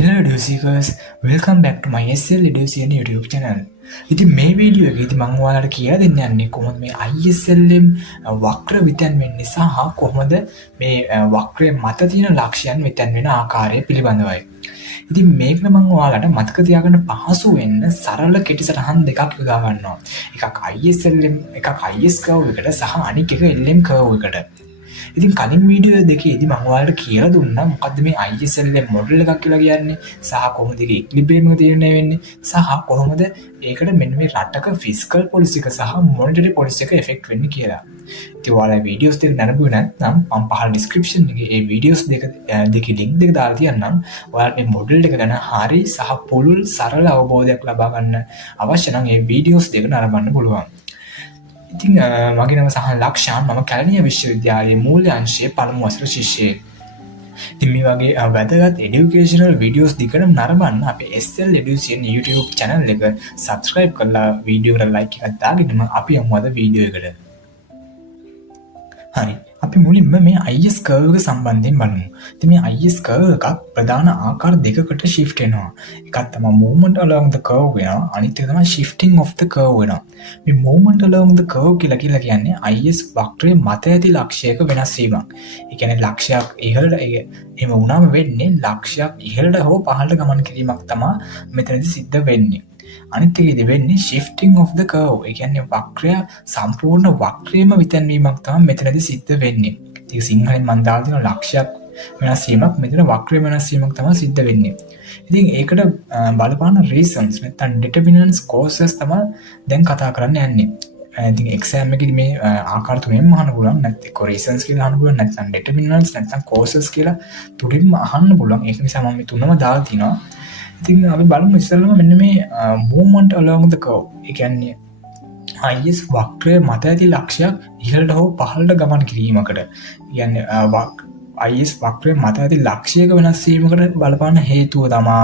Hello Eduseekers, welcome back to my SL Education YouTube channel. ඉතින් මේ video එකේදී මම ඔයාලට කියලා දෙන්න යන්නේ කොහොමද මේ ISLM වක්‍ර විතන් වෙන්නේ සහ කොහොමද මේ වක්‍රයේ මත තියෙන ලක්ෂයන් විතන් වෙන ආකාරය පිළිබඳවයි. ඉතින් මේක මම ඔයාලට මතක තියාගන්න පහසු වෙන්න සරල කෙටි සටහන් දෙකක් යොදා ගන්නවා. එකක් ISLM එකක් IS curve එකට සහ අනිත් එක LM curve එකට. ඉතින් කලින් වීඩියෝ දෙකේදී මම ඔයාලට කියලා දුන්නා මොකද්ද මේ ISLM මොඩල් එකක් කියලා කියන්නේ සහ කොහොමද ඒක ඉක්ලිබ්‍රියම් එක තීරණය වෙන්නේ සහ කොහොමද ඒකට මෙන්න මේ රටක ෆිස්කල් පොලිසි එක සහ මොනිටරි පොලිසි එක එෆෙක්ට් වෙන්නේ කියලා. ඉතින් ඔයාලා වීඩියෝස් දෙක නරඹුවේ නැත්නම් මම පහළ ඩිස්ක්‍රිප්ෂන් එකේ මේ වීඩියෝස් දෙකේ ලින්ක් දෙක දාලා තියන්නම්. ඔයාලා මේ මොඩල් එක ගැන හරි සහ පුළුල් සරල අවබෝධයක් ලබා ගන්න අවශ්‍ය නම් මේ වීඩියෝස් දෙක නරඹන්න පුළුවන්. ඉතින් මගේ නම සහන් ලක්ෂාන් මම කැලණිය විශ්වවිද්‍යාලයේ මූල්‍ය අංශයේ පළමු වසර ශිෂ්‍යයෙක්. ඉතින් මේ වගේ වැදගත් එඩියුකේෂනල් වීඩියෝස් දිගටම නරඹන්න අපේ SL Education YouTube channel එක subscribe කරලා වීඩියෝ එකට like එකක් දාගෙන අපි යමු අද වීඩියෝ එකට. හරි. අපි මුලින්ම මේ IS curve එක සම්බන්ධයෙන් බලමු. ඉතින් මේ IS curve එකක් ප්‍රධාන ආකාර දෙකකට shift වෙනවා. එකක් තමයි movement along the curve වෙනවා. අනිත් එක තමයි shifting of the curve වෙනවා. මේ movement along the curve කියලා කියන්නේ IS වක්‍රයේ මත ඇති ලක්ෂයක වෙනස් වීමක්. ඒ කියන්නේ ලක්ෂයක් ඉහළට එහෙම වුණාම වෙන්නේ ලක්ෂයක් ඉහළට හෝ පහළට ගමන් කිරීමක් තමයි මෙතනදී සිද්ධ වෙන්නේ. අනිත් එකේදී වෙන්නේ shifting of the curve. ඒ කියන්නේ වක්‍රය සම්පූර්ණ වක්‍රයේම විතැන්වීමක් තමයි මෙතනදී සිද්ධ වෙන්නේ. ඉතින් සිංහලෙන් මම දාලා තියෙන ලක්ෂයක් වෙනස් වීමක් මෙතන වක්‍රයේ වෙනස් වීමක් තමයි සිද්ධ වෙන්නේ. ඉතින් ඒකට බලපාන reasons නැත්නම් determinants causes තමයි දැන් කතා කරන්න යන්නේ. ඉතින් exam එකේදී මේ ආකාර තුනෙන්ම අහන්න පුළුවන්. නැත්නම් reasons කියලා අහන්න පුළුවන්. නැත්නම් determinants නැත්නම් causes කියලා තුනින්ම අහන්න පුළුවන්. ඒක නිසා මම මේ තුනම දාලා තිනවා. ඉතින් අපි බලමු ඉස්සෙල්ලාම මෙන්න මේ movement along the curve. ඒ කියන්නේ IS වක්‍රයේ මත ඇති ලක්ෂයක් ඉහළට හෝ පහළට ගමන් කිරීමකට. කියන්නේ IS වක්‍රයේ මත ඇති ලක්ෂයක වෙනස් වීමකට බලපාන හේතුව තමයි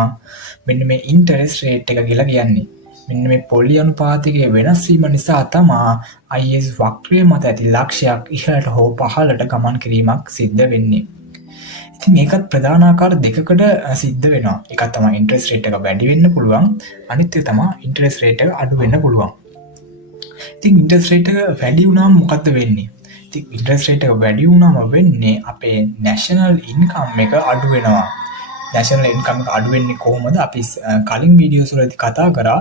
මෙන්න මේ interest rate එක කියලා කියන්නේ. මෙන්න මේ පොලි අනුපාතයේ වෙනස් වීම නිසා තමයි IS වක්‍රයේ මත ඇති ලක්ෂයක් ඉහළට හෝ පහළට ගමන් කිරීමක් සිද්ධ වෙන්නේ. ඉතින් මේකත් ප්‍රධාන ආකාර දෙකකට සිද්ධ වෙනවා. එකක් තමයි ඉන්ටරෙස්ට් රේට් එක වැඩි වෙන්න පුළුවන්. අනිත් එක තමයි ඉන්ටරෙස්ට් රේට් එක අඩු වෙන්න පුළුවන්. ඉතින් ඉන්ටරෙස්ට් රේට් එක වැඩි වුණාම මොකද්ද වෙන්නේ? ඉතින් ඉන්ටරෙස්ට් රේට් එක වැඩි වුණාම වෙන්නේ අපේ නැෂනල් ඉන්කම් එක අඩු වෙනවා. නැෂනල් ඉන්කම් එක අඩු වෙන්නේ කොහොමද? අපි කලින් වීඩියෝස් වලදී කතා කරා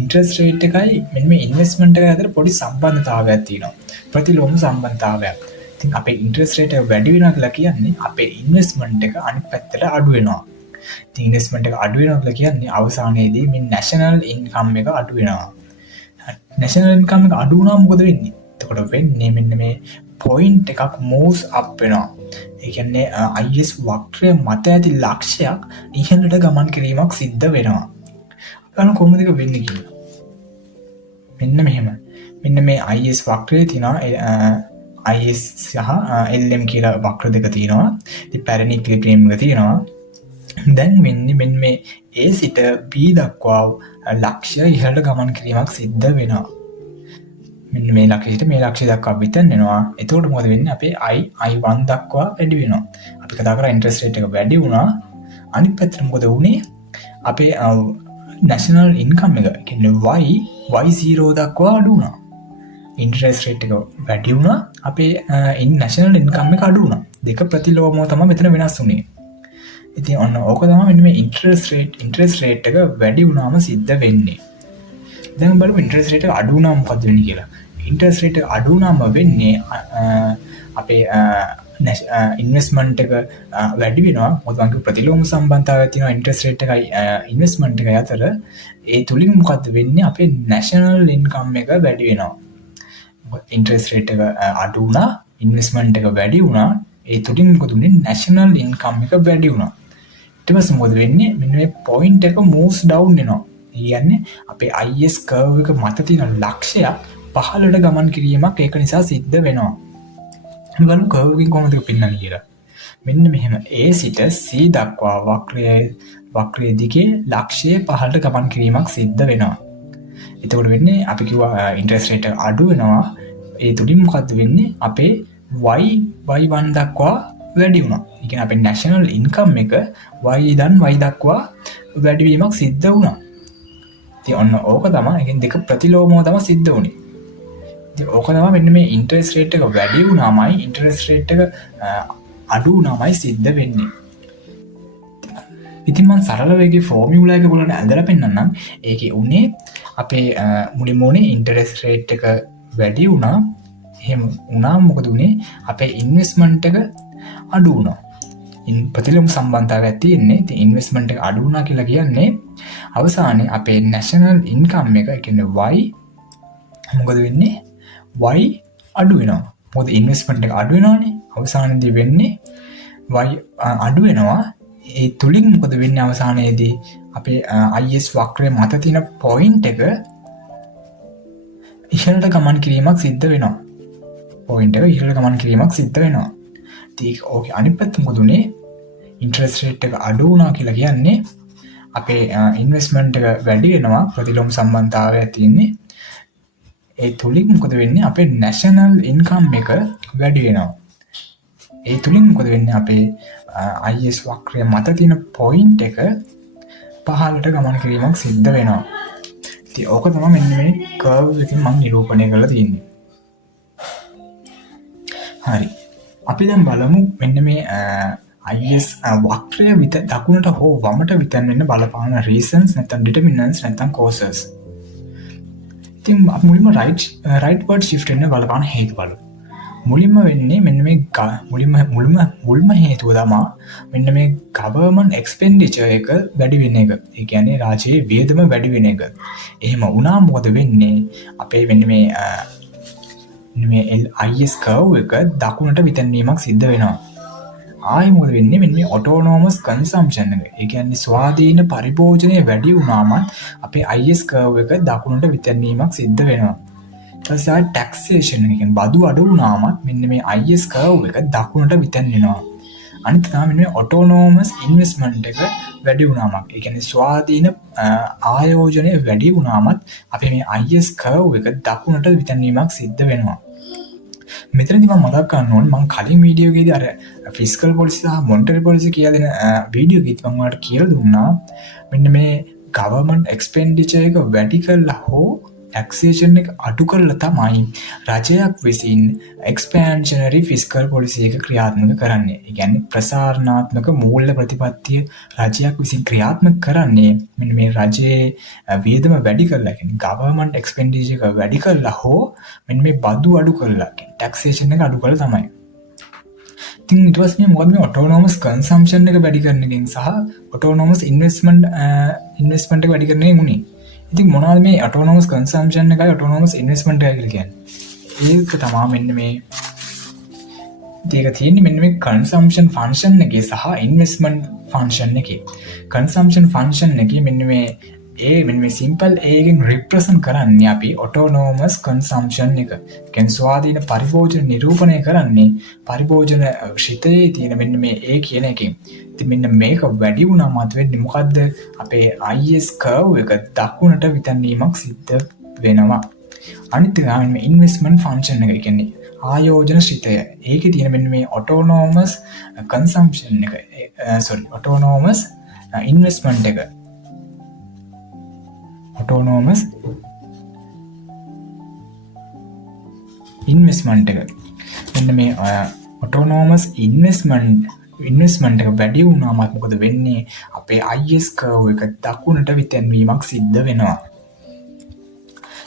ඉන්ටරෙස්ට් රේට් එකයි මෙන්න මේ ඉන්වෙස්ට්මන්ට් එක අතර පොඩි සම්බන්ධතාවයක් තියෙනවා. ප්‍රතිලෝම සම්බන්ධතාවයක්. ඉතින් අපේ ඉන්ටරෙස්ට් රේට් එක වැඩි වෙනවා කියලා කියන්නේ අපේ ඉන්වෙස්ට්මන්ට් එක අනිත් පැත්තට අඩු වෙනවා. ඉතින් ඉන්වෙස්ට්මන්ට් එක අඩු වෙනවා කියලා කියන්නේ අවසානයේදී මේ නැෂනල් ඉන්කම් එක අඩු වෙනවා. නැෂනල් ඉන්කම් එක අඩු වුණාම මොකද වෙන්නේ? එතකොට වෙන්නේ මෙන්න මේ පොයින්ට් එකක් moves up වෙනවා. ඒ කියන්නේ IS වක්‍රයේ මත ඇති ලක්ෂයක් ඉහළට ගමන් කිරීමක් සිද්ධ වෙනවා. බලන්න කොහොමද ඒක වෙන්නේ කියලා. මෙන්න මෙහෙම. මෙන්න මේ IS වක්‍රයේ තියෙනවා IS සහ LM කියලා වක්‍ර දෙක තියෙනවා. ඉතින් පැරණි ඉක්ලිබ්‍රියම් එක තියෙනවා. දැන් මෙන්න මේ A සිට B දක්වා ලක්ෂ්‍ය ඉහළට ගමන් කිරීමක් සිද්ධ වෙනවා. මෙන්න මේ ලක්ෂ්‍යයට මේ ලක්ෂ්‍ය දක්වා විතන්නවා. එතකොට මොකද වෙන්නේ? අපේ I1 දක්වා වැඩි වෙනවා. අපි කතා කරා ඉන්ටරෙස්ට් රේට් එක වැඩි වුණා. අනිත් පැත්තට මොකද වුනේ? අපේ නැෂනල් ඉන්කම් එක කියන්නේ Y0 දක්වා අඩු වුණා. ඉන්ටරෙස්ට් රේට් එක වැඩි වුණා. අපේ නැෂනල් ඉන්කම් එක අඩු වුණා. දෙක ප්‍රතිලෝමව තමයි මෙතන වෙනස් වුනේ. ඉතින් ඔන්න ඕක තමයි මෙන්න මේ ඉන්ටරෙස්ට් රේට් එක වැඩි වුණාම සිද්ධ වෙන්නේ. දැන් බලමු ඉන්ටරෙස්ට් රේට් එක අඩු වුණාම මොකද වෙන්නේ කියලා. ඉන්ටරෙස්ට් රේට් එක අඩු වුණාම වෙන්නේ අපේ ඉන්වෙස්ට්මන්ට් එක වැඩි වෙනවා. මොකද මගේ ප්‍රතිලෝම සම්බන්ධතාවයක් තියෙනවා ඉන්ටරෙස්ට් රේට් එකයි ඉන්වෙස්ට්මන්ට් එකයි අතර. ඒ තුලින් මොකද වෙන්නේ? අපේ නැෂනල් ඉන්කම් එක වැඩි වෙනවා. ඉන්ටරෙස්ට් රේට් එක අඩු වුණා, ඉන්වෙස්ට්මන්ට් එක වැඩි වුණා. ඒ තුලින් මොකද උනේ? නැෂනල් ඉන්කම් එක වැඩි වුණා. ඊට පස්සේ මොකද වෙන්නේ? මෙන්න මේ පොයින්ට් එක moves down වෙනවා. ඒ කියන්නේ අපේ IS curve එක මත තියෙන ලක්ෂයක් පහළට ගමන් කිරීමක් ඒක නිසා සිද්ධ වෙනවා. බලමු curve එකෙන් කොහොමද ඒක පෙන්වන්නේ කියලා. මෙන්න මෙහෙම A සිට C දක්වා වක්‍රයේ දිගේ ලක්ෂයේ පහළට ගමන් කිරීමක් සිද්ධ වෙනවා. එතකොට වෙන්නේ අපි කිව්වා ඉන්ටරෙස්ට් රේට් අඩු වෙනවා. ඒ තුලින් මොකද්ද වෙන්නේ? අපේ y1 දක්වා වැඩි වුණා. ඒ කියන්නේ අපේ national income එක y ඉඳන් y දක්වා වැඩිවීමක් සිද්ධ වුණා. ඉතින් ඔන්න ඕක තමයි. ඒ කියන්නේ දෙක ප්‍රතිලෝමව තමයි සිද්ධ වුණේ. ඉතින් ඕක තමයි මෙන්න මේ ඉන්ටරෙස්ට් රේට් එක වැඩි වුණාමයි ඉන්ටරෙස්ට් රේට් එක අඩු වුණාමයි සිද්ධ වෙන්නේ. ඉතින් මම සරල වේගේ ෆෝමියුලා එක බලන්න ඇඳලා පෙන්නන්නම්. ඒකේ උනේ අපේ මුලින්ම උනේ ඉන්ටරෙස්ට් රේට් එක වැඩි වුණා. එහෙම වුණාම මොකද උනේ? අපේ ඉන්වෙස්ට්මන්ට් එක අඩු වුණා. ප්‍රතිලෝම සම්බන්ධතාවයක් තියෙන්නේ. ඉතින් ඉන්වෙස්ට්මන්ට් එක අඩු වුණා කියලා කියන්නේ අවසානයේ අපේ නැෂනල් ඉන්කම් එක, ඒ කියන්නේ y මොකද වෙන්නේ? y අඩු වෙනවා. මොකද ඉන්වෙස්ට්මන්ට් එක අඩු වෙනවානේ. අවසානයේදී වෙන්නේ y අඩු වෙනවා. ඒ තුලින් මොකද වෙන්නේ අවසානයේදී අපේ IS වක්‍රය මත තියෙන පොයින්ට් එක ඉහළට ගමන් කිරීමක් සිද්ධ වෙනවා. පොයින්ට් එක ඉහළට ගමන් කිරීමක් සිද්ධ වෙනවා. ඉතින් ඕකේ අනිත් පැත්ත මොකද උනේ? ඉන්ටරෙස්ට් රේට් එක අඩු වුණා කියලා කියන්නේ අපේ ඉන්වෙස්ට්මන්ට් එක වැඩි වෙනවා. ප්‍රතිලෝම සම්බන්ධතාවයක් තියෙන්නේ. ඒ තුලින් මොකද වෙන්නේ? අපේ නැෂනල් ඉන්කම් එක වැඩි වෙනවා. ඒ තුලින් මොකද වෙන්නේ? අපේ IS වක්‍රය මත තියෙන පොයින්ට් එක පහළට ගමන් කිරීමක් සිද්ධ වෙනවා. ඉතින් ඕක තමයි මෙන්න මේ කර්ව් එකකින් මම නිරූපණය කරලා තියෙන්නේ. හරි. අපි දැන් බලමු මෙන්න මේ IS වක්‍රය දකුණට හෝ වමට විතන් වෙන්න බලපාන reasons නැත්නම් determinants නැත්නම් causes. ඉතින් අපි මුලින්ම rightward shift වෙන්න බලපාන හේතු බලමු. මුලින්ම වෙන්නේ මෙන්න මේ මුල්ම හේතුව තමයි මෙන්න මේ government expenditure එක වැඩි වෙන එක. ඒ කියන්නේ රාජ්‍යයේ වියදම වැඩි වෙන එක. එහෙම වුණාම මොකද වෙන්නේ? අපේ මෙන්න මේ IS curve එක දකුණට විතැන්වීමක් සිද්ධ වෙනවා. ආයෙ මොකද වෙන්නේ? මෙන්න මේ autonomous consumption එක. ඒ කියන්නේ ස්වාධීන පරිභෝජනය වැඩි වුණාම අපේ IS curve එක දකුණට විතැන්වීමක් සිද්ධ වෙනවා. ටැක්සේෂන් එක කියන්නේ බදු අඩු වුණාම මෙන්න මේ IS curve එක දකුණට විතැන් වෙනවා. අනිත් තමයි මෙන්න මේ autonomous investment එක වැඩි වුණාම, ඒ කියන්නේ ස්වාධීන ආයෝජනය වැඩි වුණාමත් අපේ මේ IS curve එක දකුණට විතැන්වීමක් සිද්ධ වෙනවා. මෙතනදී මම මතක් කරන්න ඕනේ මම කලින් වීඩියෝ එකේදී අර ෆිස්කල් පොලිසි සහ මොනිටරි පොලිසි කියලා දෙන වීඩියෝ එකේදී මම ඔයාලට කියලා දුන්නා මෙන්න මේ government expenditure එක වැඩි කරලා හෝ ටැක්සේෂන් එක අඩු කරලා තමයි රජයක් විසින් එක්ස්පෑන්ෂනරි ෆිස්කල් පොලිසි එක ක්‍රියාත්මක කරන්නේ. ඒ කියන්නේ ප්‍රසාරණාත්මක මූල්‍ය ප්‍රතිපත්තිය රජයක් විසින් ක්‍රියාත්මක කරන්නේ මෙන්න මේ රජයේ වියදම වැඩි කරලා, කියන්නේ ගවර්න්මන්ට් එක්ස්පෙන්ඩිචර් එක වැඩි කරලා හෝ මෙන්න මේ බදු අඩු කරලා, කියන්නේ ටැක්සේෂන් එක අඩු කරලා තමයි. ඉතින් ඊට පස්සේ මොකද මේ ඔටෝනොමස් කන්සම්ප්ෂන් එක වැඩි කරන එකෙන් සහ ඔටෝනොමස් ඉන්වෙස්ට්මන්ට් එක වැඩි කරන එකෙන් උනේ. ඉතින් මොනවද මේ autonomous consumption එකයි autonomous investment එකයි කියලා කියන්නේ? ඒක තමයි මෙන්න මේ දෙක තියෙන්නේ මෙන්න මේ consumption function එකේ සහ investment function එකේ. consumption function එකේ මෙන්න මේ simple A එකෙන් represent කරන්නේ අපි autonomous consumption එක. කියන්නේ ස්වාධීන පරිභෝජන නිරූපණය කරන්නේ පරිභෝජන ශිතයේ තියෙන මෙන්න මේ A කියන එකෙන්. ඉතින් මෙන්න මේක වැඩි වුණාම වෙන්නේ මොකද්ද? අපේ IS curve එක දකුණට විතැන්වීමක් සිද්ධ වෙනවා. අනිත් එක තමයි මේ investment function එක. කියන්නේ ආයෝජන ශිතය. ඒකේ තියෙන මෙන්න මේ autonomous consumption එක. autonomous investment එක. autonomous investment එක. මෙන්න මේ autonomous investment එක වැඩි වුණාම මොකද වෙන්නේ? අපේ IS curve එක දකුණට විතැන්වීමක් සිද්ධ වෙනවා.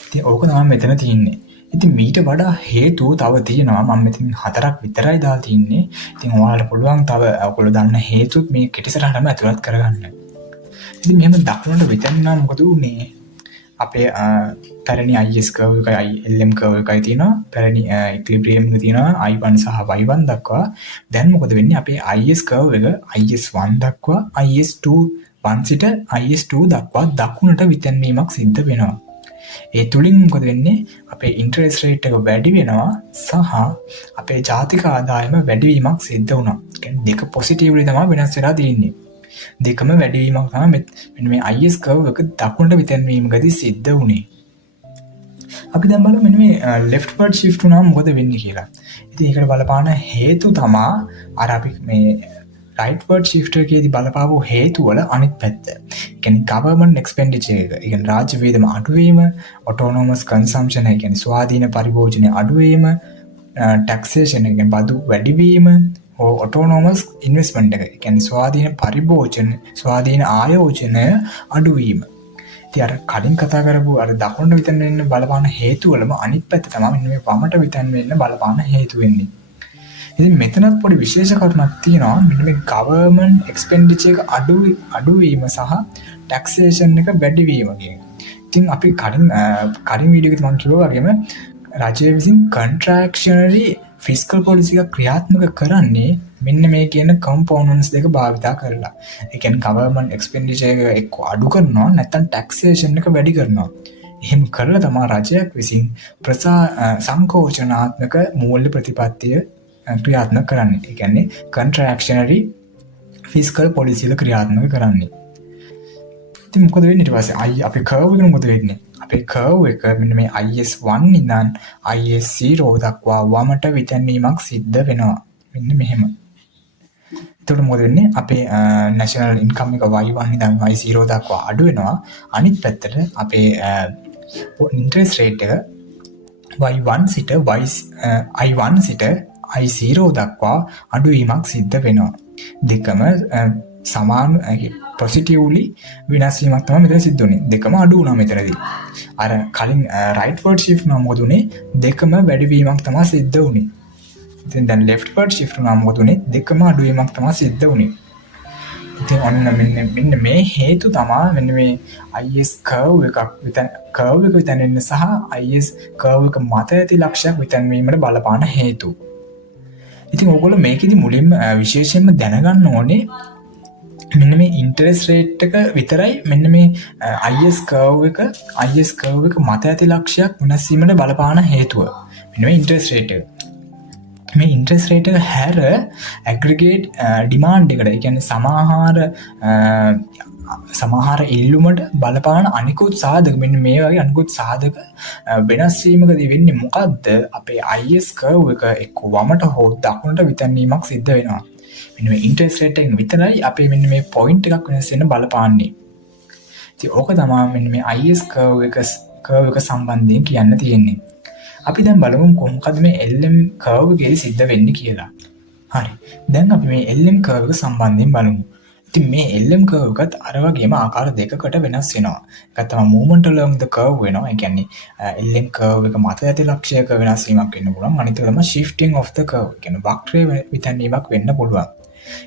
ඉතින් ඕක තමයි මෙතන තියෙන්නේ. ඉතින් මීට වඩා හේතු තව තියෙනවා. මම මෙතන 4ක් විතරයි දාලා තින්නේ. ඉතින් ඔයාලට පුළුවන් තව ඔයගොල්ලෝ දන්න හේතුත් මේ කෙටිසරහටම ඇතුළත් කරගන්න. ඉතින් මෙහෙම දකුණට විතැන්වීම මොකද උනේ? අපේ පැරණි IS curve එකයි LM curve එකයි තියෙනවා. පැරණි equilibrium එක තියෙනවා I1 සහ Y1 දක්වා. දැන් මොකද වෙන්නේ? අපේ IS curve එක IS1 දක්වා IS2 සිට IS2 දක්වා දකුණට විතැන්වීමක් සිද්ධ වෙනවා. ඒ තුලින් මොකද වෙන්නේ? අපේ ඉන්ටරෙස්ට් රේට් එක වැඩි වෙනවා සහ අපේ ජාතික ආදායම වැඩිවීමක් සිද්ධ වුණා. කියන්නේ දෙක පොසිටිව්ලි තමයි වෙනස් වෙලා තියෙන්නේ. දෙකම වැඩිවීමක් තමයි මෙන්න මේ IS curve එක දකුණට විතැන්වීමකදී සිද්ධ වුණේ. අපි දැන් බලමු මෙන්න මේ leftward shift වුණාම මොකද වෙන්නේ කියලා. ඉතින් ඒකට බලපාන හේතු තමා අර අපි මේ rightward shift එකේදී බලපාපු හේතු වල අනිත් පැත්ත. ඒ කියන්නේ government expenditure එක. ඒ කියන්නේ රාජ්‍ය වියදම අඩු වීම, autonomous consumption ඒ කියන්නේ ස්වාධීන පරිභෝජනය අඩු වීම, taxation එක කියන්නේ බදු වැඩි වීම, autonomous investment එක. ඒ කියන්නේ ස්වාධීන පරිභෝජන, ස්වාධීන ආයෝජන අඩු වීම. ඉතින් අර කලින් කතා කරපු අර දකුණට විතර වෙන්න බලපාන හේතු වලම අනිත් පැත්ත තමයි මෙන්න මේ වමට විතර වෙන්න බලපාන හේතු වෙන්නේ. ඉතින් මෙතනත් පොඩි විශේෂ කරුණක් තියෙනවා. මෙන්න මේ government expenditure එක අඩු වීම සහ taxation එක වැඩි වීම කියන. ඉතින් අපි කලින් වීඩියෝ එකේ මම කිව්වා වගේම රජය විසින් contractionary ෆිස්කල් පොලිසි එක ක්‍රියාත්මක කරන්නේ මෙන්න මේ කියන කම්පෝනන්ට්ස් දෙක භාවිතා කරලා. ඒ කියන්නේ government expenditure එක එක්ක අඩු කරනවා නැත්නම් taxation එක වැඩි කරනවා. එහෙම කරලා තමයි රජයක් විසින් සංකෝචනාත්මක මූල්‍ය ප්‍රතිපත්තිය ක්‍රියාත්මක කරන්නේ. ඒ කියන්නේ contractionary fiscal policy එක ක්‍රියාත්මක කරන්නේ. ඉතින් මොකද වෙන්නේ ඊට පස්සේ අපි curve එක මොකද වෙන්නේ? අපේ curve එක මෙන්න මේ IS1 ඉඳන් IS0 දක්වා වමට විතැන්වීමක් සිද්ධ වෙනවා. මෙන්න මෙහෙම. එතකොට මොකද වෙන්නේ? අපේ national income එක Y1 ඉඳන් Y0 දක්වා අඩු වෙනවා. අනිත් පැත්තට අපේ interest rate එක Y1 සිට I1 සිට I0 දක්වා අඩුවීමක් සිද්ධ වෙනවා. දෙකම සමාන positively වෙනස් වීමක් තමයි මෙතන සිද්ධ වෙන්නේ. දෙකම අඩු වුණා මෙතනදී. අර කලින් rightward shift වුණා මොකද උනේ? දෙකම වැඩි වීමක් තමයි සිද්ධ වුනේ. ඉතින් දැන් leftward shift වුණා මොකද උනේ? දෙකම අඩු වීමක් තමයි සිද්ධ වුනේ. ඉතින් ඔන්න මෙන්න මේ හේතු තමයි මෙන්න මේ IS curve එකක් විතැනෙන්න සහ IS curve එක මත ඇති ලක්ෂයක් විතැන්වීමට බලපාන හේතු. ඉතින් ඕගොල්ලෝ මේකෙදි මුලින්ම විශේෂයෙන්ම දැනගන්න ඕනේ මෙන්න මේ ඉන්ටරෙස්ට් රේට් එක විතරයි මෙන්න මේ IS curve එක මත ඇති ලක්ෂයක් වෙනස් වීමට බලපාන හේතුව. මෙන්න මේ ඉන්ටරෙස්ට් රේට් එක. මේ ඉන්ටරෙස්ට් රේට් එක හැර ඇග්‍රිගේට් ඩිමාන්ඩ් එකට, ඒ කියන්නේ සමහර ඉල්ලුමට බලපාන අනිකුත් සාධක, මෙන්න මේ වගේ අනිකුත් සාධක වෙනස් වීමකදී වෙන්නේ මොකද්ද? අපේ IS curve එක එක්ක වමට හෝ දකුණට විතැන්වීමක් සිද්ධ වෙනවා. මෙන්න මේ ඉන්ටරෙස්ට් රේට් එකෙන් විතරයි අපේ මෙන්න මේ පොයින්ට් එකක් වෙනස් වෙන්න බලපාන්නේ. ඉතින් ඕක තමයි මෙන්න මේ IS curve එක සම්බන්ධයෙන් කියන්න තියෙන්නේ. අපි දැන් බලමු කොහොමද මේ LM curve එකේ සිද්ධ වෙන්නේ කියලා. හරි. දැන් අපි මේ LM curve එක සම්බන්ධයෙන් බලමු. ඉතින් මේ LM curve එකත් අර වගේම ආකාර දෙකකට වෙනස් වෙනවා. එකක් තමයි movement along the curve වෙනවා. ඒ කියන්නේ LM curve එක මත ඇති ලක්ෂයක වෙනස් වීමක් වෙන්න පුළුවන්. අනිත් එක තමයි shifting of the curve. ඒ කියන්නේ වක්‍රයේ විතැන්වීමක් වෙන්න පුළුවන්.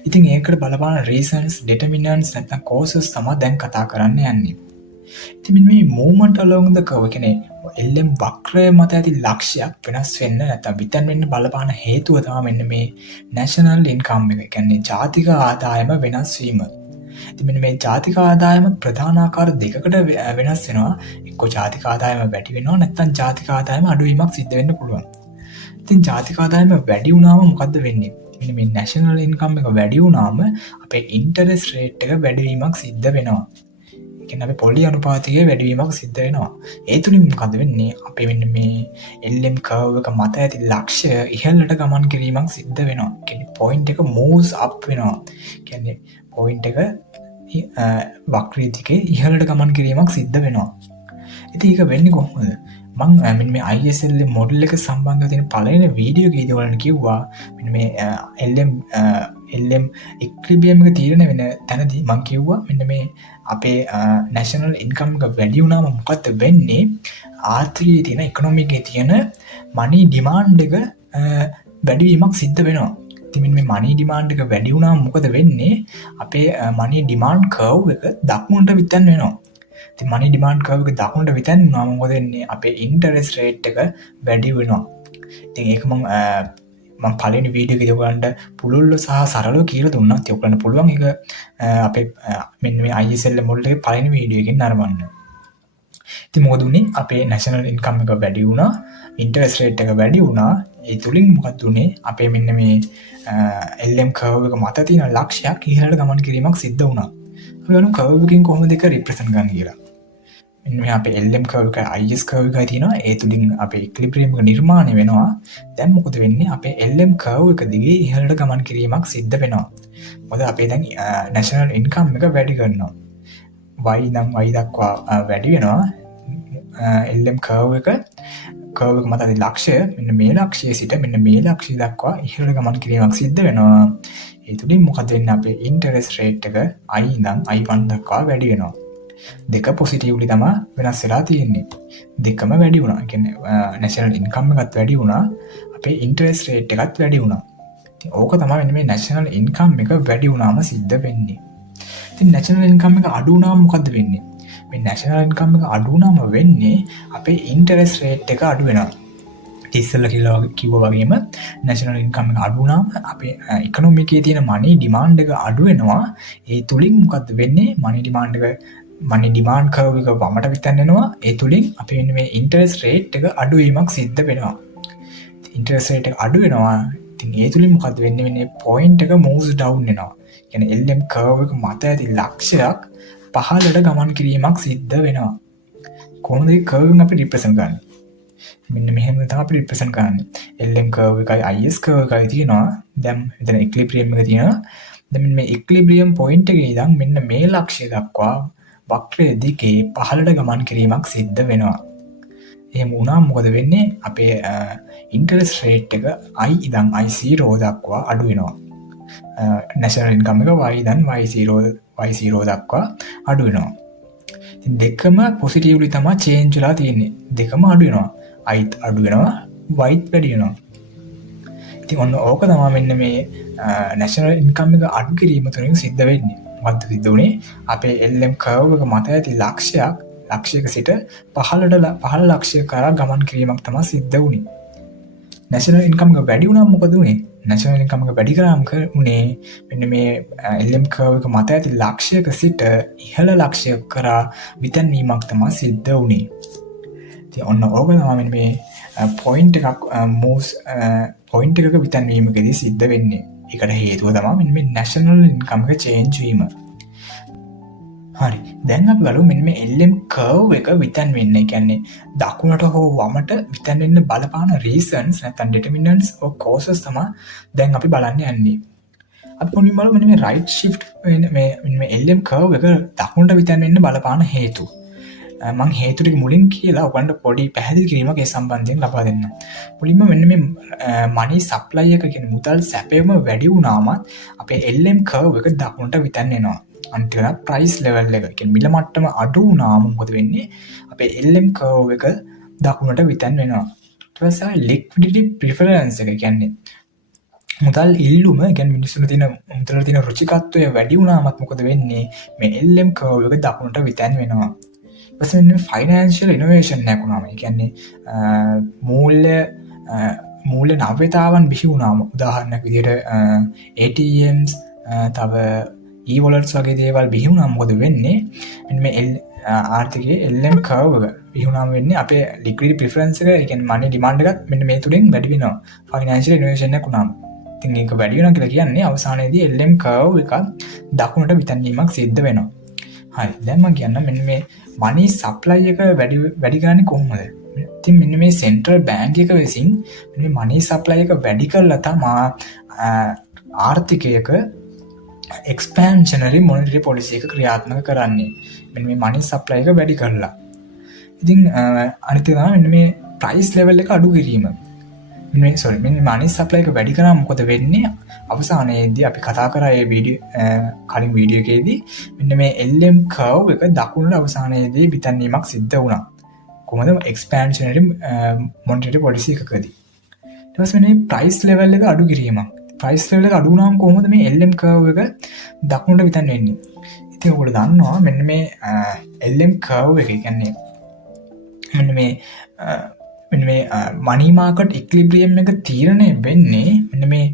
ඉතින් ඒකට බලපාන reasons, determinants නැත්නම් causes තමයි දැන් කතා කරන්න යන්නේ. ඉතින් මේ movement along the curve කියන්නේ LM වක්‍රය මත ඇති ලක්ෂයක් වෙනස් වෙන්න නැත්නම් විතැන්වෙන්න බලපාන හේතුව තමයි මෙන්න මේ national income එක. කියන්නේ ජාතික ආදායම වෙනස් වීම. ඉතින් මෙන්න මේ ජාතික ආදායම ප්‍රධාන ආකාර දෙකකට වෙනස් වෙනවා. එක්ක ජාතික ආදායම වැඩි වෙනවා නැත්නම් ජාතික ආදායම අඩු වීමක් සිද්ධ වෙන්න පුළුවන්. ඉතින් ජාතික ආදායම වැඩි වුණාම මොකද්ද වෙන්නේ? මෙන්න මේ national income එක වැඩි වුණාම අපේ interest rate එක වැඩි වීමක් සිද්ධ වෙනවා. ඒ කියන්නේ අපේ පොලි අනුපාතයේ වැඩි වීමක් සිද්ධ වෙනවා. ඒ තුලින් මොකද වෙන්නේ? අපේ මෙන්න මේ LM curve එක මත ඇති ලක්ෂය ඉහළට ගමන් කිරීමක් සිද්ධ වෙනවා. ඒ කියන්නේ point එක moves up වෙනවා. ඒ කියන්නේ point එක වක්‍රයේ දිගේ ඉහළට ගමන් කිරීමක් සිද්ධ වෙනවා. ඉතින් ඒක වෙන්නේ කොහොමද? මම මෙන්න මේ ISL මොඩල් එක සම්බන්ධව තියෙන පළවෙනි වීඩියෝ එකේදී ඔයාලට කිව්වා මෙන්න මේ LM ඉක්විලිබියම් එක තීරණය වෙන තැනදී මම කිව්වා මෙන්න මේ අපේ national income එක වැඩි වුණාම මොකක්ද වෙන්නේ? ආර්ථිකයේ තියෙන ඉකොනොමි එකේ තියෙන money demand එක වැඩි වීමක් සිද්ධ වෙනවා. ඉතින් මෙන්න මේ money demand එක වැඩි වුණාම මොකද වෙන්නේ? අපේ money demand curve එක දකුණට විතැන් වෙනවා. ඉතින් money demand curve එක දකුණට විතැන්වුවාම මොකද වෙන්නේ? අපේ interest rate එක වැඩි වෙනවා. ඉතින් ඒක මම පළවෙනි වීඩියෝ එකේදී ඔයගලන්ට පුළුල්ව සහ සරලව කියලා දුන්නා. ඉතින් ඔයගලන්ට පුළුවන් ඒක අපේ මෙන්න මේ ISL මොඩල් එකේ පළවෙනි වීඩියෝ එකෙන් අරවන්න. ඉතින් මොකද උනේ? අපේ national income එක වැඩි වුණා, interest rate එක වැඩි වුණා. ඒ තුලින් මොකද උනේ? අපේ මෙන්න මේ LM curve එක මත තියෙන ලක්ෂයක් ඉහළට ගමන් කිරීමක් සිද්ධ වුණා. අපි බලමු curve එකකින් කොහොමද ඒක represent කරන්න කියලා. මෙන්න මේ අපේ LM කර්ව් එකයි IS කර්ව් එකයි තියෙනවා. ඒ තුලින් අපේ ඉක්විලිබ්‍රියම් එක නිර්මාණය වෙනවා. දැන් මොකද වෙන්නේ? අපේ LM කර්ව් එක දිගේ ඉහළට ගමන් කිරීමක් සිද්ධ වෙනවා. මොකද අපේ දැන් නැෂනල් ඉන්කම් එක වැඩි කරනවා. y නම් y දක්වා වැඩි වෙනවා. LM කර්ව් එක මත ඇති ලක්ෂය මෙන්න මේ ලක්ෂයේ සිට මෙන්න මේ ලක්ෂය දක්වා ඉහළට ගමන් කිරීමක් සිද්ධ වෙනවා. ඒ තුලින් මොකද වෙන්නේ? අපේ ඉන්ටරෙස්ට් රේට් එක i ඉඳන් i1 දක්වා වැඩි වෙනවා. දෙක පොසිටිව්ලි තමයි වෙනස් වෙලා තියෙන්නේ. දෙකම වැඩි වුණා. ඒ කියන්නේ නැෂනල් ඉන්කම් එකත් වැඩි වුණා. අපේ ඉන්ටරෙස්ට් රේට් එකත් වැඩි වුණා. ඉතින් ඕක තමයි මෙන්න මේ නැෂනල් ඉන්කම් එක වැඩි වුණාම සිද්ධ වෙන්නේ. ඉතින් නැෂනල් ඉන්කම් එක අඩු වුණාම මොකද්ද වෙන්නේ? මේ නැෂනල් ඉන්කම් එක අඩු වුණාම වෙන්නේ අපේ ඉන්ටරෙස්ට් රේට් එක අඩු වෙනවා. ඉස්සෙල්ලා කිව්වා වගේම නැෂනල් ඉන්කම් එක අඩු වුණාම අපේ ඉකොනොමි එකේ තියෙන මනි ඩිමාන්ඩ් එක අඩු වෙනවා. ඒ තුලින් මොකද්ද වෙන්නේ? මනි ඩිමාන්ඩ් කර්ව් එක වමට විතන් වෙනවා. ඒ තුලින් අපේ මේ ඉන්ටරෙස්ට් රේට් එක අඩු වීමක් සිද්ධ වෙනවා. ඉන්ටරෙස්ට් රේට් එක අඩු වෙනවා. ඉතින් ඒ තුලින් මොකද්ද වෙන්නේ? මේ පොයින්ට් එක moves down වෙනවා. කියන්නේ LM කර්ව් එක මත ඇති ලක්ෂයක් පහළට ගමන් කිරීමක් සිද්ධ වෙනවා. කොහොමද මේ කර්ව් එක අපි රිප්‍රසන්ට් කරන්නේ? මෙන්න මෙහෙම තමයි අපි රිප්‍රසන්ට් කරන්නේ. LM කර්ව් එකයි IS කර්ව් එකයි තියෙනවා. දැන් මෙතන ඉක්විලිබ්‍රියම් එක තියෙනවා. දැන් මෙන්න මේ ඉක්විලිබ්‍රියම් පොයින්ට් එකේ ඉඳන් මෙන්න මේ ලක්ෂය දක්වා වක්‍රය දිගේ පහළට ගමන් කිරීමක් සිද්ධ වෙනවා. එහෙම වුණාම මොකද වෙන්නේ? අපේ ඉන්ටරෙස්ට් රේට් එක i ඉඳන් i0 දක්වා අඩු වෙනවා. නැෂනල් ඉන්කම් එක y ඉඳන් y0 දක්වා අඩු වෙනවා. ඉතින් දෙකම පොසිටිව්ලි තමයි චේන්ජ් වෙලා තියෙන්නේ. දෙකම අඩු වෙනවා. i අඩු වෙනවා, y වැඩි වෙනවා. ඉතින් ඔන්න ඕක තමයි මෙන්න මේ නැෂනල් ඉන්කම් එක අඩු කිරීම තුළින් සිද්ධ වෙන්නේ. මොකද්ද සිද්ධ වුනේ? අපේ LM කර්ව් එක මත ඇති ලක්ෂයක සිට පහළ ලක්ෂය කරා ගමන් කිරීමක් තමයි සිද්ධ වුනේ. නැෂනල් ඉන්කම් එක වැඩි වුණාම මොකද වුනේ? නැෂනල් ඉන්කම් එක වැඩි කරාම උනේ මෙන්න මේ LM කර්ව් එක මත ඇති ලක්ෂයක සිට ඉහළ ලක්ෂය කරා විතන් වීමක් තමයි සිද්ධ වුනේ. ඉතින් ඔන්න ඕක තමයි මෙන්න මේ පොයින්ට් එකක් පොයින්ට් එකක විතන් වීමකදී සිද්ධ වෙන්නේ. ඒකට හේතුව තමයි මෙන්න මේ නැෂනල් ඉන්කම් එක චේන්ජ් වීම. හරි. දැන් අපි බලමු මෙන්න මේ LM කර්ව් එක විතන් වෙන්නේ. කියන්නේ දකුණට හෝ වමට විතන් වෙන්න බලපාන reasons නැත්නම් determinants or causes තමයි දැන් අපි බලන්න යන්නේ. අපි මුලින්ම බලමු මෙන්න මේ right shift මේ LM කර්ව් එක දකුණට විතන් වෙන්න බලපාන හේතු. මම හේතු ටික මුලින් කියලා ඔයගොල්ලන්ට පොඩි පැහැදිලි කිරීමක් ඒ සම්බන්ධයෙන් ලබා දෙන්න. මුලින්ම මෙන්න මේ money supply එක කියන්නේ මුදල් සැපයීම වැඩි වුණාම අපේ LM කර්ව් එක දකුණට විතන් වෙනවා. අන්තිම ප්‍රයිස් ලෙවල් එක කියන්නේ මිල මට්ටම අඩු වුණාම මොකද වෙන්නේ? අපේ LM කර්ව් එක දකුණට විතන් වෙනවා. ඊට පස්සේ liquidity preference එක කියන්නේ මුදල් ඉල්ලුම කියන්නේ මිනිස්සුන්ට තියෙන මුදලට තියෙන රුචිකත්වය වැඩි වුණාමත් මොකද වෙන්නේ? මේ LM කර්ව් එක දකුණට විතන් වෙනවා. ඊට පස්සේ මෙන්න financial innovation නැකුණාම ඒ කියන්නේ මූල්‍ය නව්‍යතාවන් බිහි වුණාම උදාහරණයක් විදිහට ATMs තව e-wallets වගේ දේවල් බිහි වුණාම මොකද වෙන්නේ? මෙන්න මේ ආර්ථිකයේ LM කර්ව් එක බිහි වුණාම වෙන්නේ අපේ liquidity preference එක, ඒ කියන්නේ money demand එකත් මෙන්න මේ තුලින් වැඩි වෙනවා. financial innovation එක වුණාම. ඉතින් ඒක වැඩි වෙනවා කියලා කියන්නේ අවසානයේදී LM කර්ව් එක දකුණට විතන් වීමක් සිද්ධ වෙනවා. හරි. දැන් මම කියන්න මෙන්න මේ money supply එක වැඩි කරන්නේ කොහොමද? ඉතින් මෙන්න මේ central bank එක විසින් මෙන්න මේ money supply එක වැඩි කරලා තමයි ආර්ථිකයක expansionary monetary policy එක ක්‍රියාත්මක කරන්නේ. මෙන්න මේ money supply එක වැඩි කරලා. ඉතින් අනිත් එක තමයි මෙන්න මේ price level එක අඩු කිරීම. මෙන්න money supply එක වැඩි කරාම මොකද වෙන්නේ? අවසානයේදී අපි කතා කරා මේ කලින් වීඩියෝ එකේදී මෙන්න මේ LM කර්ව් එක දකුණට අවසානයේදී විතන් වීමක් සිද්ධ වුණා. කොහොමද? expansionary monetary policy එකකදී. ඊට පස්සේ මේ price level එක අඩු කිරීමක්. ප්‍රයිස් ලෙවල් එක අඩු වුණාම කොහොමද මේ LM කර්ව් එක දකුණට විතන් වෙන්නේ? ඉතින් ඔයගොල්ලෝ දන්නවා මෙන්න මේ LM කර්ව් එක කියන්නේ මෙන්න මේ money market equilibrium එක තීරණය වෙන්නේ මෙන්න මේ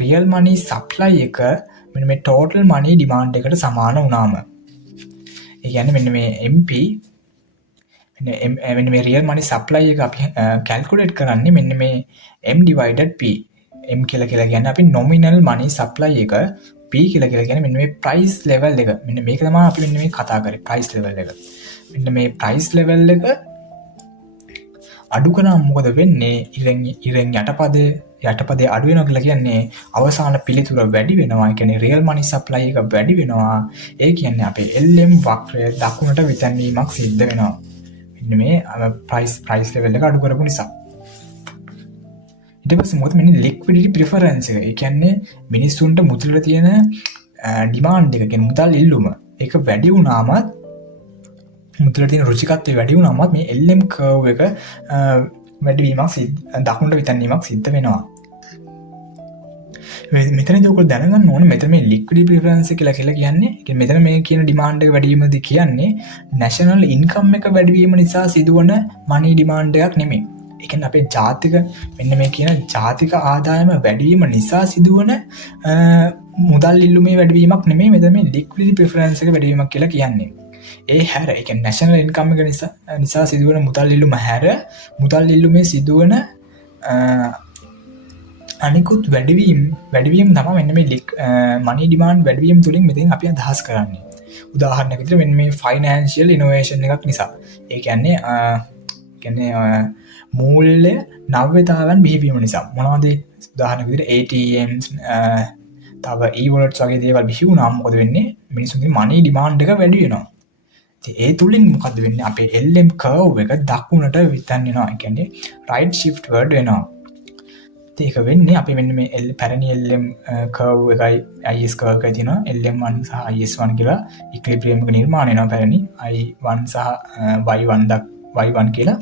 real money supply එක මෙන්න මේ total money demand එකට සමාන වුණාම. ඒ කියන්නේ මෙන්න මේ MP මෙන්න මේ real money supply එක අපි calculate කරන්නේ මෙන්න මේ M divided P. M කියලා කියන්නේ අපි nominal money supply එක, P කියලා කියන්නේ මෙන්න මේ price level එක. මෙන්න මේක තමයි අපි මෙන්න මේ කතා කරේ price level එක. මෙන්න මේ ප්‍රයිස් ලෙවල් එක අඩු කරාම මොකද වෙන්නේ? ඉරෙන් යටපදේ අඩු වෙනවා කියලා කියන්නේ අවසාන පිළිතුර වැඩි වෙනවා. ඒ කියන්නේ රියල් මනි සප්ලයි එක වැඩි වෙනවා. ඒ කියන්නේ අපේ LM වක්‍රය දකුණට විතැන්වීමක් සිද්ධ වෙනවා. මෙන්න මේ ප්‍රයිස් ලෙවල් එක අඩු කරපු නිසා. ඊට පස්සේ මොකද මෙන්න ලික්විඩිටි ප්‍රිෆරන්ස් එක. ඒ කියන්නේ මිනිස්සුන්ට මුදලට තියෙන ඩිමාන්ඩ් එක කියන්නේ මුදල් ඉල්ලුම ඒක වැඩි වුණාමත් මුදලට තියෙන රුචිකත්වය වැඩි වුණාමත් මේ LM කර්ව් එක වැඩිවීමක් දකුණට විතැන්වීමක් සිද්ධ වෙනවා. මෙතනදී ඔයගොල්ලෝ දැනගන්න ඕනේ මෙතන මේ ලික්විඩිටි ප්‍රිෆරන්ස් කියලා කියන්නේ මෙතන මේ කියන ඩිමාන්ඩ් එක වැඩි වීමද කියන්නේ නැෂනල් ඉන්කම් එක වැඩි වීම නිසා සිදුවන මනි ඩිමාන්ඩ් එකක් නෙමෙයි. ඒ කියන්නේ අපේ ජාතික මෙන්න මේ කියන ජාතික ආදායම වැඩි වීම නිසා සිදුවන මුදල් ඉල්ලුමේ වැඩි වීමක් නෙමෙයි මෙතන මේ ලික්විඩිටි ප්‍රිෆරන්ස් එක වැඩි වීමක් කියලා කියන්නේ. ඒ හැර ඒ කියන්නේ නැෂනල් ඉන්කම් එක නිසා සිදුවන මුදල් ඉල්ලුම හැර මුදල් ඉල්ලුමේ සිදුවන අනිකුත් වැඩිවීම තමයි මෙන්න මේ මනි ඩිමාන්ඩ් වැඩිවීම තුලින් මෙතෙන් අපි අදහස් කරන්නේ. උදාහරණයක් විදිහට මෙන්න මේ ෆයිනෑන්ෂියල් ඉනෝවේෂන් එකක් නිසා. ඒ කියන්නේ මූල්‍ය නව්‍යතාවයන් බිහිවීම නිසා. මොනවද උදාහරණයක් විදිහට ATMs තව e-wallets වගේ දේවල් බිහි වුණාම මොකද වෙන්නේ? මිනිස්සුන්ගේ මනි ඩිමාන්ඩ් එක වැඩි වෙනවා. ඒ තුලින් මොකද වෙන්නේ? අපේ LM කර්ව් එක දකුණට විතන් වෙනවා. ඒ කියන්නේ right shift word වෙනවා. ඒක වෙන්නේ අපි මෙන්න මේ පැරණි LM කර්ව් එකයි IS කර්ව් එකයි තියෙනවා. LM1 සහ IS1 කියලා ඉක්විලිබ්‍රියම් එක නිර්මාණය වෙනවා පැරණි I1 සහ Y1 කියලා.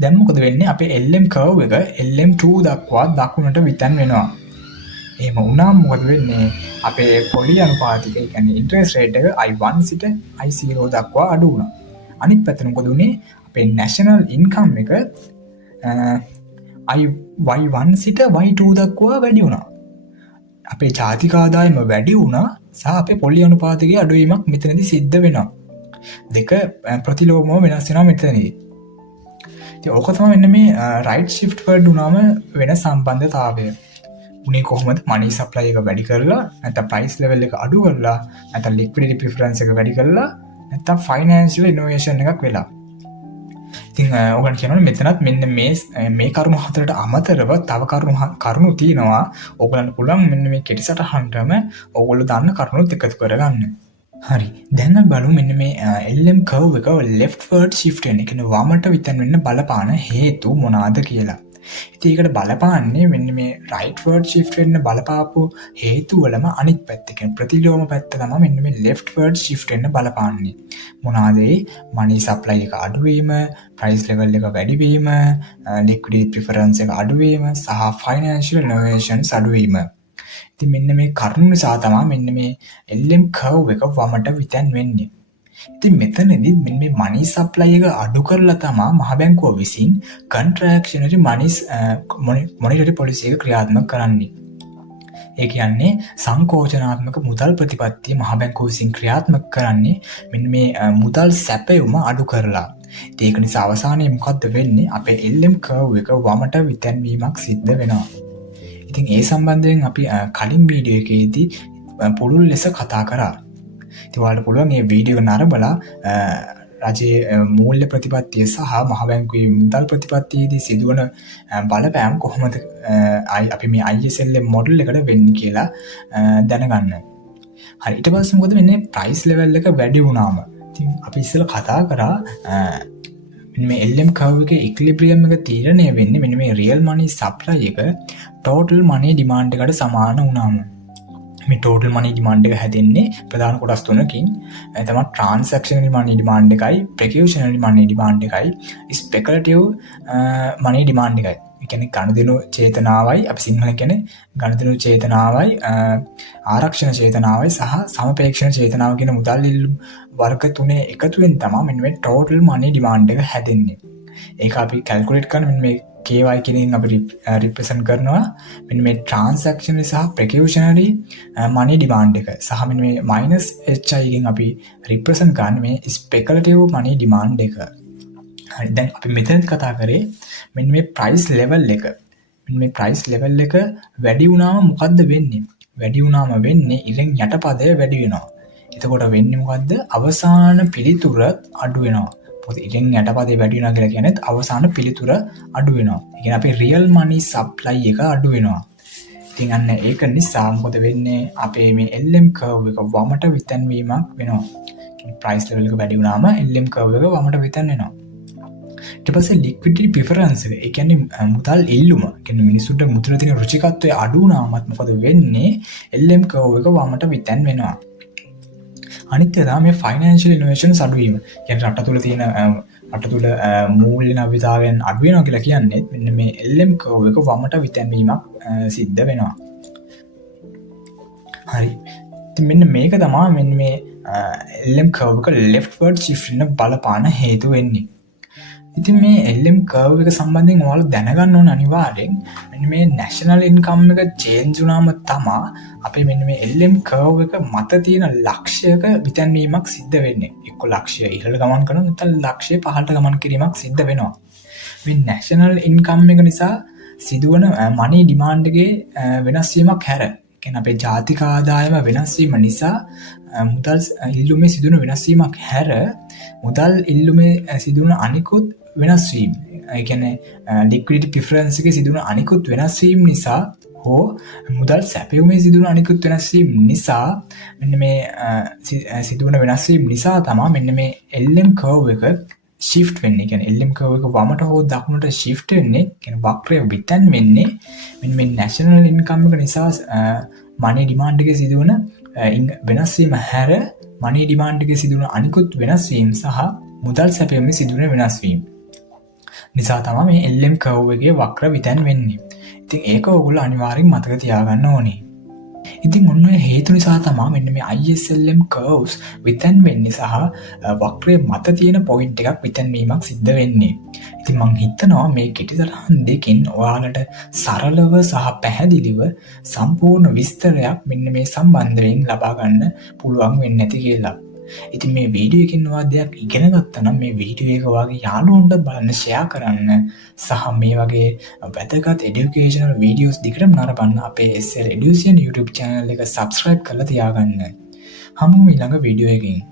දැන් මොකද වෙන්නේ? අපේ LM කර්ව් එක LM2 දක්වා දකුණට විතන් වෙනවා. එහෙම වුණාම මොකද වෙන්නේ? අපේ පොලි අනුපාතික ඒ කියන්නේ ඉන්ටරෙස්ට් රේට් එක I1 සිට I0 දක්වා අඩු වුණා. අනිත් පැත්තට මොකද උනේ? අපේ නැෂනල් ඉන්කම් එක Y1 සිට Y2 දක්වා වැඩි වුණා. අපේ ජාතික ආදායම වැඩි වුණා සහ අපේ පොලි අනුපාතිකයේ අඩුවීමක් මෙතනදී සිද්ධ වෙනවා. දෙක ප්‍රතිලෝමව වෙනස් වෙනවා මෙතනදී. ඉතින් ඕක තමයි මෙන්න මේ right shift word උනාම වෙන සම්බන්ධතාවය. උනේ කොහොමද මනි සප්ලයි එක වැඩි කරලා නැත්නම් ප්‍රයිස් ලෙවල් එක අඩු කරලා නැත්නම් ලික්විඩිටි ප්‍රිෆරන්ස් එක වැඩි කරලා නැත්නම් ෆයිනෑන්ෂියල් ඉනෝවේෂන් එකක් වෙලා. ඉතින් ඔයගොල්ලන් කියනවා මෙතනත් මෙන්න මේ කරුණු හතරට අමතරව තව කරුණු තියෙනවා. ඔයගොල්ලන්ට පුළුවන් මෙන්න මේ කෙටි සටහනටම ඔයගොල්ලෝ දාන්න කරුණුත් එකතු කරගන්න. හරි. දැන් අපි බලමු මෙන්න මේ LM කර්ව් එක leftward shift වෙන. ඒ කියන්නේ වමට විතන් වෙන්න බලපාන හේතු මොනවාද කියලා. ඉතින් ඒකට බලපාන්නේ මෙන්න මේ rightward shift වෙන්න බලපාපු හේතු වලම අනිත් පැත්ත. කියන්නේ ප්‍රතිලෝම පැත්ත තමයි මෙන්න මේ leftward shift වෙන්න බලපාන්නේ. මොනවාද ඒ? money supply එක අඩු වීම, price level එක වැඩි වීම, liquidity preference එක අඩු වීම සහ financial innovations අඩු වීම. ඉතින් මෙන්න මේ කරුණු නිසා තමයි මෙන්න මේ LM curve එක වමට විතන් වෙන්නේ. ඉතින් මෙතනදී මෙන්න මේ money supply එක අඩු කරලා තමයි මහ බැංකුව විසින් contractionary monetary policy එක ක්‍රියාත්මක කරන්නේ. ඒ කියන්නේ සංකෝචනාත්මක මුදල් ප්‍රතිපත්තිය මහ බැංකුව විසින් ක්‍රියාත්මක කරන්නේ මෙන්න මේ මුදල් සැපයුම අඩු කරලා. ඒක නිසා අවසානයේ මොකද්ද වෙන්නේ? අපේ LM curve එක වමට විතන් වීමක් සිද්ධ වෙනවා. ඉතින් ඒ සම්බන්ධයෙන් අපි කලින් වීඩියෝ එකේදී පුළුල් ලෙස කතා කරා. ඉතින් ඔයාලට පුළුවන් මේ වීඩියෝ නරඹලා රජයේ මූල්‍ය ප්‍රතිපත්තිය සහ මහ බැංකුවේ මුදල් ප්‍රතිපත්තියේදී සිදුවන බලපෑම් කොහොමද අපි මේ ISLM මොඩල් එකට වෙන්නේ කියලා දැනගන්න. හරි. ඊට පස්සේ මොකද වෙන්නේ? ප්‍රයිස් ලෙවල් එක වැඩි වුණාම. ඉතින් අපි ඉස්සෙල්ලා කතා කරා මෙන්න මේ LM කර්ව් එකේ ඉක්විලිබ්‍රියම් එක තීරණය වෙන්නේ මෙන්න මේ රියල් මනි සප්ලයි එක ටෝටල් මනි ඩිමාන්ඩ් එකට සමාන වුණාම. මේ ටෝටල් මනි ඩිමාන්ඩ් එක හැදෙන්නේ ප්‍රධාන කොටස් තුනකින්. තමයි ට්‍රාන්සැක්ෂනල් මනි ඩිමාන්ඩ් එකයි, ප්‍රෙකියුෂනල් මනි ඩිමාන්ඩ් එකයි, ස්පෙකියුලටිව් මනි ඩිමාන්ඩ් එකයි. ඒ කියන්නේ ගනුදෙනු චේතනාවයි, අපි සිංහලෙන් කියන්නේ ගනුදෙනු චේතනාවයි, ආරක්ෂණ චේතනාවයි සහ සමපේක්ෂණ චේතනාව කියන මුදල් ඉල්ලුම් වර්ග තුනේ එකතුවෙන් තමයි මෙන්න මේ ටෝටල් මනි ඩිමාන්ඩ් එක හැදෙන්නේ. ඒක අපි කැල්කියුලේට් කරන මෙන්න මේ KY කියලින් අපි රිප්‍රසන්ට් කරනවා මෙන්න මේ ට්‍රාන්සැක්ෂනරි සහ ප්‍රෙකියුෂනරි මනි ඩිමාන්ඩ් එක සහ මෙන්න මේ මයිනස් HI එකෙන් අපි රිප්‍රසන්ට් කරන්නේ මේ ස්පෙකියුලටිව් මනි ඩිමාන්ඩ් එක. හරි. දැන් අපි මෙතනදී කතා කරේ මෙන්න මේ ප්‍රයිස් ලෙවල් එක. මෙන්න මේ ප්‍රයිස් ලෙවල් එක වැඩි වුණාම මොකද්ද වෙන්නේ? වැඩි වුණාම වෙන්නේ ඉරෙන් යටපදය වැඩි වෙනවා. එතකොට වෙන්නේ මොකද්ද? අවසාන පිළිතුර අඩු වෙනවා. මොකද ඉතින් යටපදේ වැඩි වෙනවා කියලා කියනත් අවසාන පිළිතුර අඩු වෙනවා. ඒ කියන්නේ අපේ රියල් මනි සප්ලයි එක අඩු වෙනවා. ඉතින් අන්න ඒක නිසා මොකද වෙන්නේ? අපේ මේ LM කර්ව් එක වමට විතැන්වීමක් වෙනවා. ප්‍රයිස් ලෙවල් එක වැඩි වුණාම LM කර්ව් එක වමට විතැන් වෙනවා. ඊට පස්සේ ලික්විඩිටි ප්‍රිෆරන්ස් එක, ඒ කියන්නේ මුදල් ඉල්ලුම, කියන්නේ මිනිසුන්ට මුදල තියෙන රුචිකත්වය අඩු වුණාමත් මොකද වෙන්නේ? LM කර්ව් එක වමට විතැන් වෙනවා. අනිත් එක තමයි මේ ෆයිනෑන්ෂියල් ඉනෝවේෂන්ස් අඩුවීම. කියන්නේ රට තුල තියෙන රට තුල මූල්‍ය නවීතාවයන් අඩු වෙනවා කියලා කියන්නේ මෙන්න මේ LM කර්ව් එක වමට විතැන්වීමක් සිද්ධ වෙනවා. හරි. ඉතින් මෙන්න මේක තමයි මෙන්න මේ LM කර්ව් එක leftward shift වෙන බලපාන හේතු වෙන්නේ. ඉතින් මේ LM කර්ව් එක සම්බන්ධයෙන් ඔයාලා දැනගන්න ඕන අනිවාර්යෙන් මෙන්න මේ national income එක change වුණාම තමයි අපේ මෙන්න මේ LM කර්ව් එක මත තියෙන ලක්ෂයක විතැන්වීමක් සිද්ධ වෙන්නේ. එක්ක ලක්ෂය ඉහළට ගමන් කරනවා නැත්නම් ලක්ෂය පහළට ගමන් කිරීමක් සිද්ධ වෙනවා. මේ national income එක නිසා සිදුවන money demand එකේ වෙනස් වීමක් හැර, කියන්නේ අපේ ජාතික ආදායම වෙනස් වීම නිසා මුදල් ඉල්ලුමේ සිදුවන වෙනස් වීමක් හැර මුදල් ඉල්ලුමේ සිදුවන අනිකුත් වෙනස් වීම, ඒ කියන්නේ ලික්විඩිටි ප්‍රිෆරන්ස් එකේ සිදුවන අනිකුත් වෙනස් වීම නිසා හෝ මුදල් සැපයුමේ සිදුවන අනිකුත් වෙනස් වීම නිසා මෙන්න මේ සිදුවන වෙනස් වීම නිසා තමයි මෙන්න මේ LM කර්ව් එක shift වෙන්නේ. කියන්නේ LM කර්ව් එක වමට හෝ දකුණට shift වෙන්නේ, කියන්නේ වක්‍රය විතැන් වෙන්නේ මෙන්න මේ national income එක නිසා money demand එකේ සිදුවන වෙනස් වීම හැර money demand එකේ සිදුවන අනිකුත් වෙනස් වීම සහ මුදල් සැපයීමේ සිදුවන වෙනස් වීම නිසා තමයි මේ LM කර්ව් එකේ වක්‍ර විතැන් වෙන්නේ. ඉතින් ඒක ඔයගොල්ලෝ අනිවාර්යෙන් මතක තියාගන්න ඕනේ. ඉතින් ඔන්න ඔය හේතු නිසා තමයි මෙන්න මේ ISLM curves විතැන් වෙන්නේ සහ වක්‍රයේ මත තියෙන පොයින්ට් එකක් විතැන් වීමක් සිද්ධ වෙන්නේ. ඉතින් මම හිතනවා මේ කෙටිසටහන් දෙකෙන් ඔයාලට සරලව සහ පැහැදිලිව සම්පූර්ණ විස්තරයක් මෙන්න මේ සම්බන්ධයෙන් ලබා ගන්න පුළුවන් වෙන්නේ නැති කියලා. ඉතින් මේ වීඩියෝ එකෙන් ඔයා දෙයක් ඉගෙන ගත්තා නම් මේ වීඩියෝ එක ඔයාගේ යාළුවන්ට බලන්න ෂෙයා කරන්න සහ මේ වගේ වැදගත් এডুকেෂනල් වීඩියෝස් දිගටම නරඹන්න අපේ SL Education YouTube channel එක subscribe කරලා තියාගන්න. හමු ඊළඟ වීඩියෝ එකකින්.